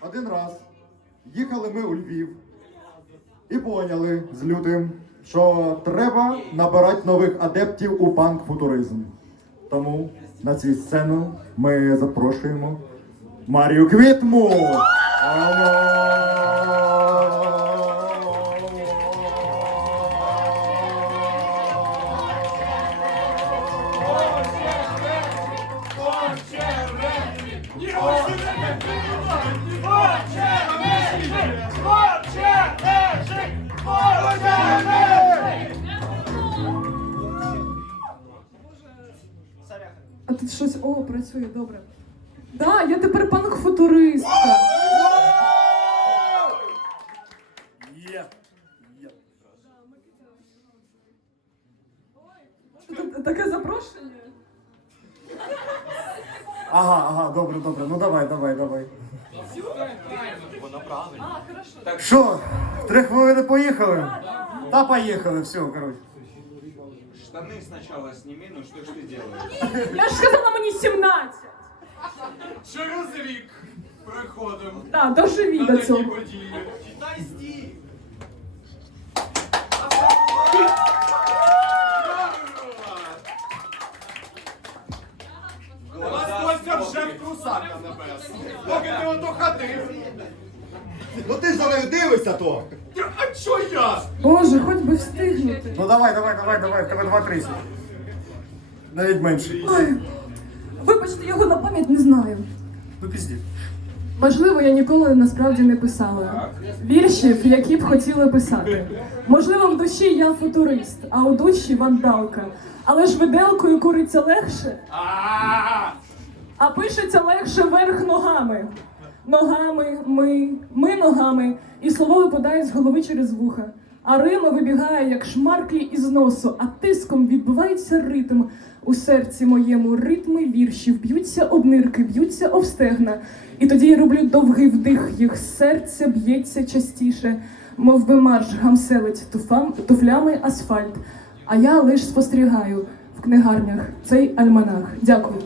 Один раз їхали ми у Львів і поняли з лютим, що треба набирати нових адептів у панк-футуризм. Тому на цю сцену ми запрошуємо Марію Квітму. А тут щось о працює добре. Да, я тепер панк-футуристка. Таке запрошення. Ага, ага, добре, добре. Ну давай, давай, давай. А, хорошо. Що, три хвилини поїхали? Та поїхали, все, коротше. Штаны сначала сними, ну что ж ты делаешь? Я ж сказала мені 17. Через рік приходимо. Так, доживі На до такі цього. події. Вже в трусах на небес. Поки ти ото ходив. Ну ти ж за нею дивишся то! А чо я? Боже, хоч би встигнути. Ну давай, давай, давай, давай, в тебе два тридцять. Навіть менше. Ой, вибачте, його на пам'ять не знаю. Ну пізді. Можливо, я ніколи насправді не писала віршів, які б хотіла писати. Можливо, в душі я футурист, а у душі вандалка. Але ж виделкою куриться легше, А! А пишеться легше вверх ногами. Ногами, ми, ми ногами, і слово випадає з голови через вуха. А Рима вибігає, як шмарклі із носу, а тиском відбувається ритм. У серці моєму ритми віршів б'ються об нирки, б'ються об стегна. І тоді я роблю довгий вдих, їх серце б'ється частіше, мов би марш гамселить туфам, туфлями асфальт. А я лиш спостерігаю в книгарнях цей альманах. Дякую.